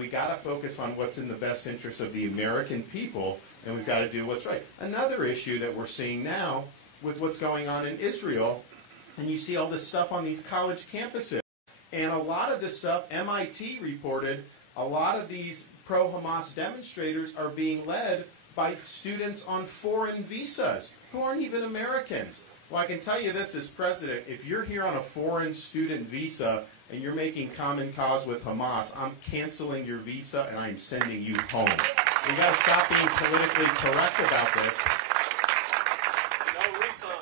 we got to focus on what's in the best interest of the American people, and we've got to do what's right. Another issue that we're seeing now with what's going on in Israel, and you see all this stuff on these college campuses, and a lot of this stuff, MIT reported, a lot of these pro-Hamas demonstrators are being led by students on foreign visas who aren't even Americans. Well, I can tell you this as president, if you're here on a foreign student visa and you're making common cause with Hamas, I'm canceling your visa and I'm sending you home. We got to stop being politically correct about this.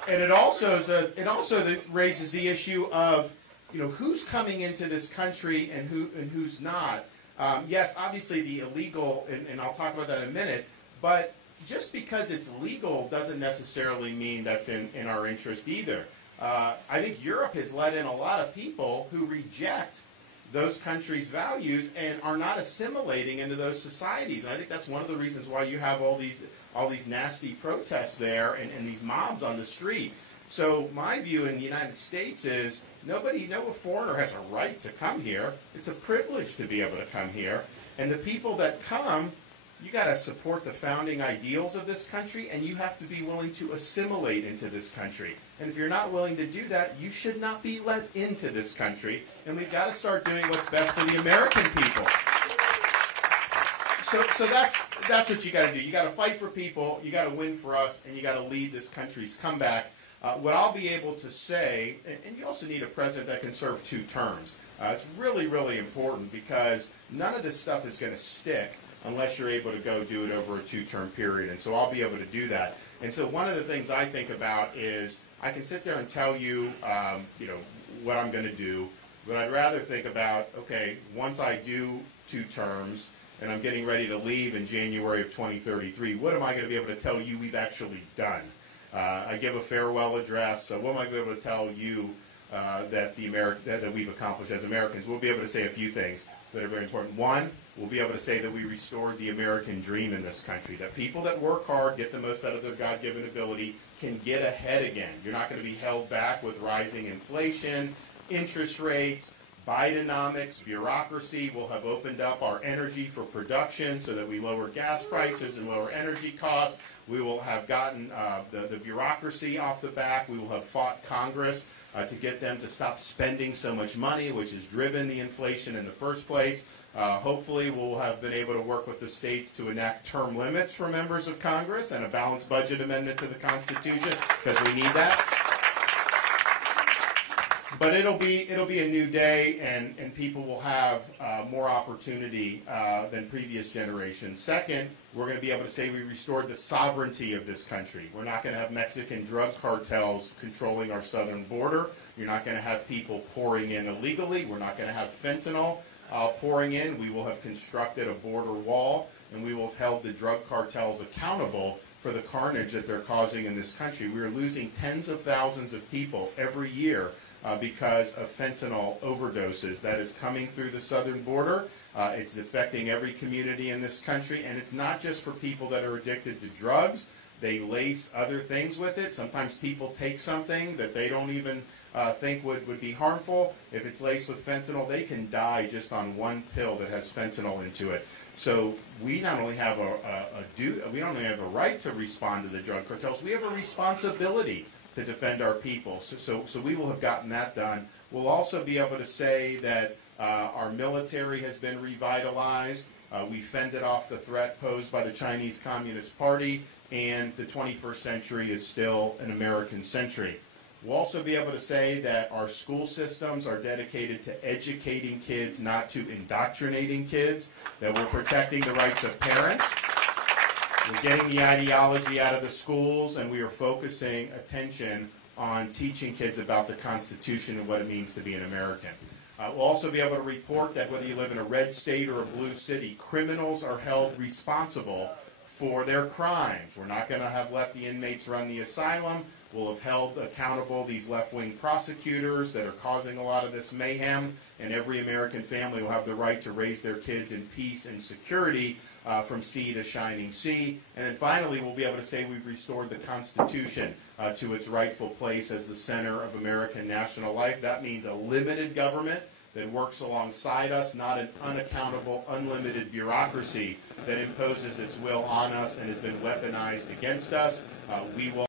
And it also raises the issue of, who's coming into this country and who's not. Yes, obviously the illegal, and I'll talk about that in a minute, but just because it's legal doesn't necessarily mean that's in our interest either. I think Europe has let in a lot of people who reject those countries' values and are not assimilating into those societies. And I think that's one of the reasons why you have all these nasty protests there and these mobs on the street. So my view in the United States is no foreigner has a right to come here. It's a privilege to be able to come here. And the people that come, you got to support the founding ideals of this country, and you have to be willing to assimilate into this country. And if you're not willing to do that, you should not be let into this country. And we've got to start doing what's best for the American people. So that's what you got to do. You got to fight for people, you got to win for us, and you got to lead this country's comeback. What I'll be able to say, and you also need a president that can serve 2 terms. It's really, really important because none of this stuff is going to stick unless you're able to go do it over a 2-term period. And so I'll be able to do that. And so one of the things I think about is I can sit there and tell you, what I'm going to do, but I'd rather think about, okay, once I do 2 terms and I'm getting ready to leave in January of 2033, what am I going to be able to tell you we've actually done? I give a farewell address, so what am I going to be able to tell you that we've accomplished as Americans? We'll be able to say a few things that are very important. One, we'll be able to say that we restored the American dream in this country, that people that work hard, get the most out of their God-given ability, can get ahead again. You're not going to be held back with rising inflation, interest rates, Bidenomics, bureaucracy. Will have opened up our energy for production so that we lower gas prices and lower energy costs. We will have gotten the bureaucracy off the back. We will have fought Congress to get them to stop spending so much money, which has driven the inflation in the first place. Hopefully we'll have been able to work with the states to enact term limits for members of Congress and a balanced budget amendment to the Constitution, because we need that. But it'll be a new day, and people will have more opportunity than previous generations. Second, we're going to be able to say we restored the sovereignty of this country. We're not going to have Mexican drug cartels controlling our southern border. You're not going to have people pouring in illegally. We're not going to have fentanyl pouring in. We will have constructed a border wall, and we will have held the drug cartels accountable for the carnage that they're causing in this country. We are losing tens of thousands of people every year because of fentanyl overdoses. That is coming through the southern border. It's affecting every community in this country, and it's not just for people that are addicted to drugs. They lace other things with it. Sometimes people take something that they don't even think would be harmful. If it's laced with fentanyl, they can die just on one pill that has fentanyl into it. So we not only have we don't only have a right to respond to the drug cartels, we have a responsibility to defend our people. So we will have gotten that done. We'll also be able to say that our military has been revitalized. We fended off the threat posed by the Chinese Communist Party, and the 21st century is still an American century. We'll also be able to say that our school systems are dedicated to educating kids, not to indoctrinating kids, that we're protecting the rights of parents. We're getting the ideology out of the schools, and we are focusing attention on teaching kids about the Constitution and what it means to be an American. We'll also be able to report that whether you live in a red state or a blue city, criminals are held responsible for their crimes. We're not going to have let the inmates run the asylum. We'll have held accountable these left-wing prosecutors that are causing a lot of this mayhem, and every American family will have the right to raise their kids in peace and security from sea to shining sea. And then finally, we'll be able to say we've restored the Constitution to its rightful place as the center of American national life. That means a limited government that works alongside us, not an unaccountable, unlimited bureaucracy that imposes its will on us and has been weaponized against us. We will